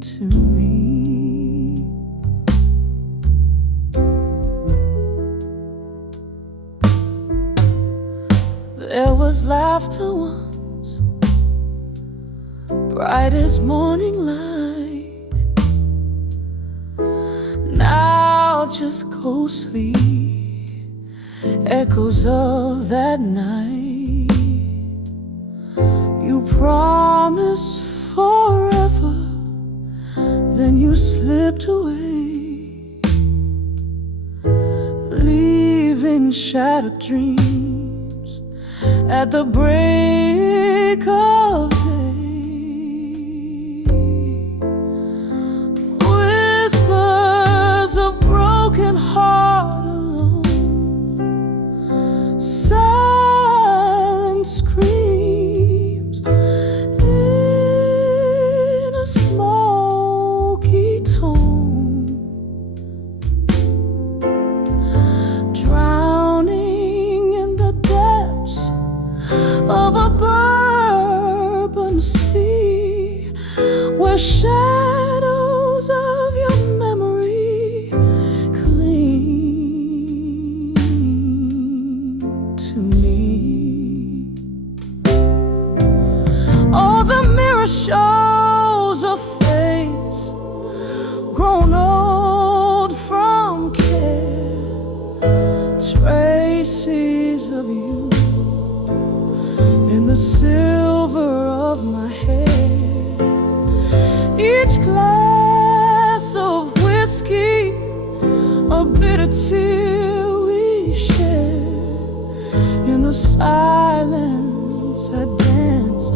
to me. There was laughter once, bright as morning light, now just ghostly echoes of that night. You promised forever, then you slipped away, leaving shattered dreams at the break of day. Whispers of broken heart alone, silent screams in a smoky tone, drowning in the depths of a bourbon sea, where shadows of your memory cling to me. Oh, the mirror shows a face grown old from care, traces of you in the silver of my hair. Each glass of whiskey, a bitter tear we share. In the silence I dance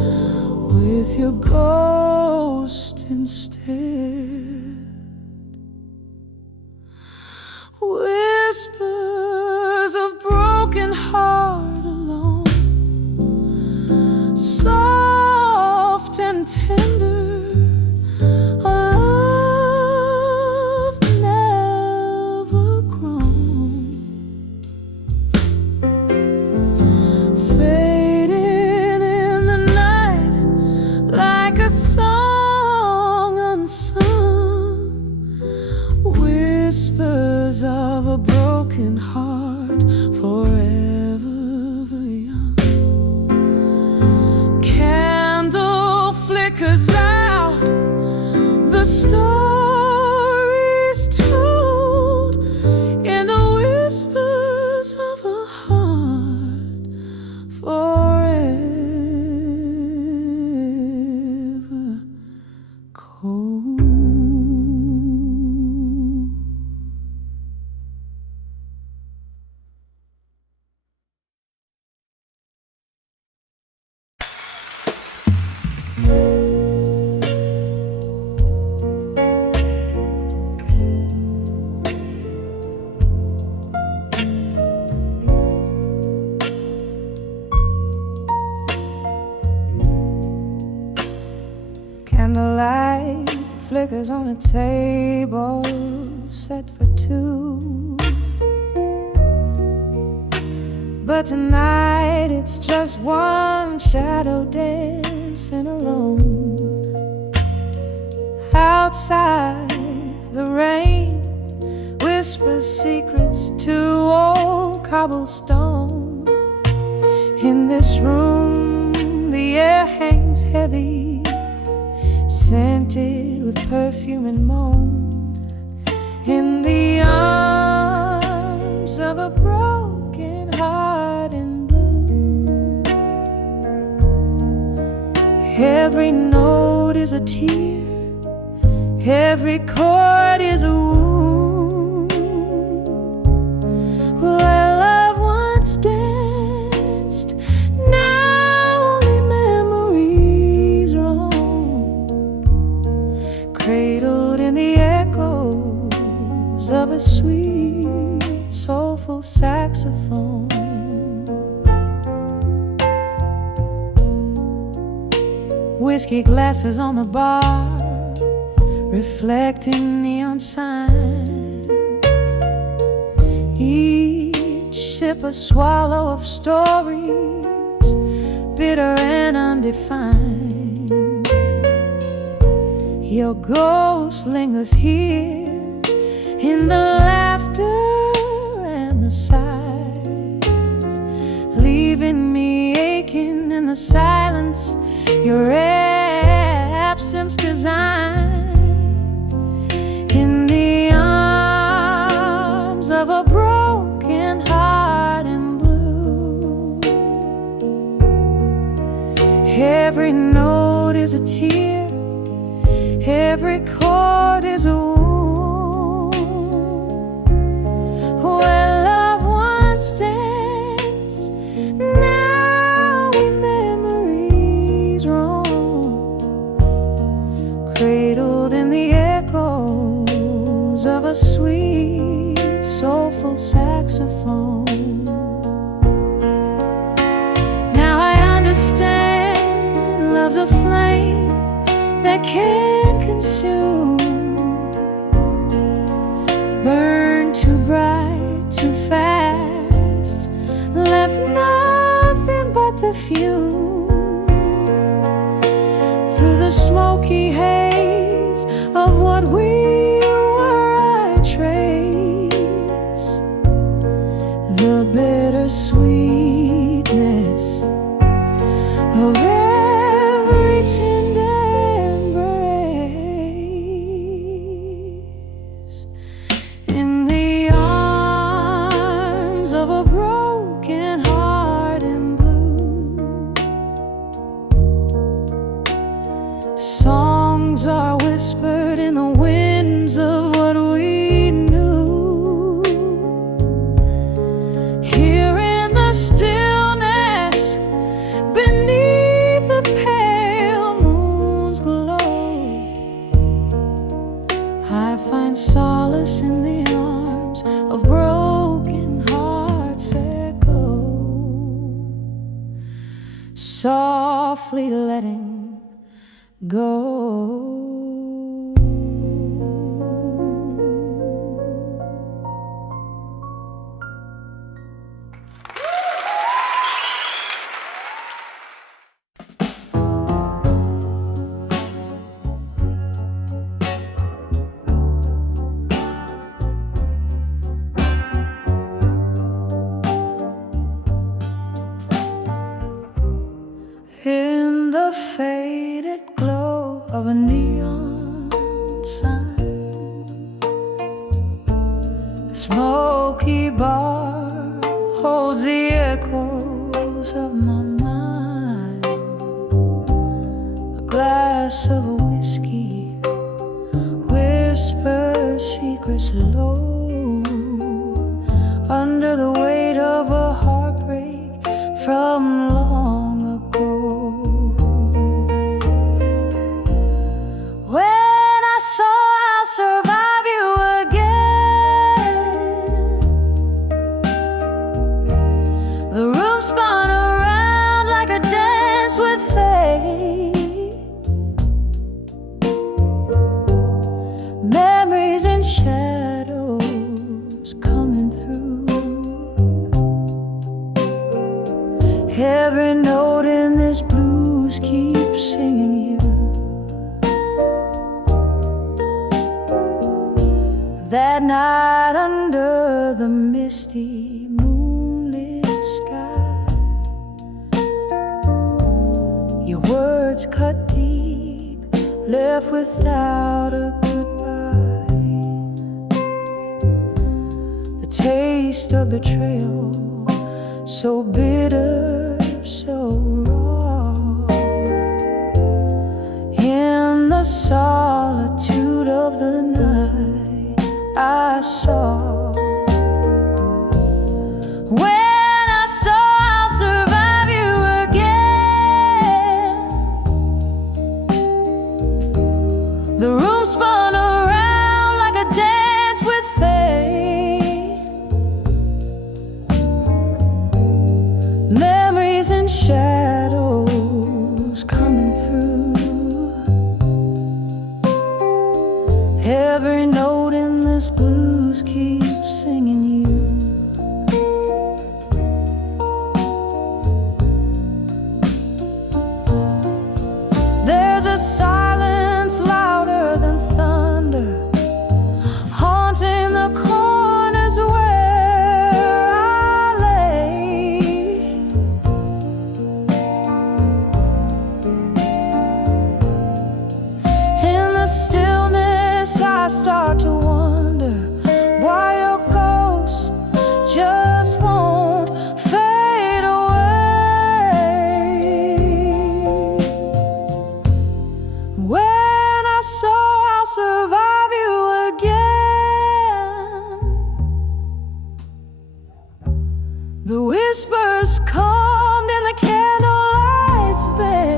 with your ghost instead. Whispers of broken heart alone, soft and tender, a love never grown, fading in the night like a song unsung. Whispers of a broken heart, forever young. Candle flickers out, the stories told in the whispers of a heart, forever cold. Candlelight flickers on a table set for two, but tonight it's just one shadow dancing alone. Outside, the rain whispers secrets to old cobblestone. In this room, the air hangs heavy, scented with perfume and moan. In the arms of a broken heart in blue, every note is a tear, every chord is a wound. Where love once danced, now only memories roam, cradled in the echoes of a sweet, soulful saxophone. Whiskey glasses on the bar, reflecting neon signs. Each sip a swallow of stories, bitter and undefined. Your ghost lingers here in the laughter and the sighs, leaving me aching in the silence your absence designed. In the arms of a broken heart in blue, every note is a tear, every chord is a wound. Where love once danced, now in memories roam, cradled in the echoes of a sweet, soulful saxophone. Now I understand love's a flame that can't consume, burn too bright, too fast, left nothing but the fume. Through the smoky haze of what we were, I trace the bitter sweetness of every tender embrace. In the arms of a broken heart in blue, songs are whispered in the winds of what we knew. Here in the stillness, beneath the pale moon's glow, I find solace in the arms of broken hearts echo, softly letting go. In the faded glow of a neon sign, a smoky bar holds the echoes of my mind. A glass of whiskey whispers secrets low, under the weight of a heartbreak from long ago. singing you. That night under the misty moonlit sky, your words cut deep, left without a goodbye. The taste of betrayal, so bitter, so raw. In the solitude of the night, I saw. When I saw I'll survive you again, the room spun around like a dance with fate. Memories and shadows coming through. Every note in this blues keeps singing you. There's a silence louder than thunder, haunting the corners where I lay. In the stillness I start to wonder why your ghost just won't fade away. When I saw I'll survive you again, the whispers calmed in the candlelight's bed.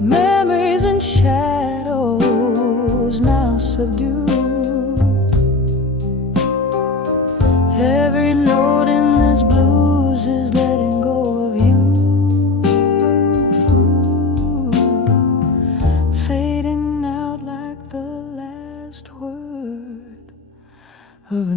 Memories and shadows now subdued. Every note in this blues is letting go of you, fading out like the last word of a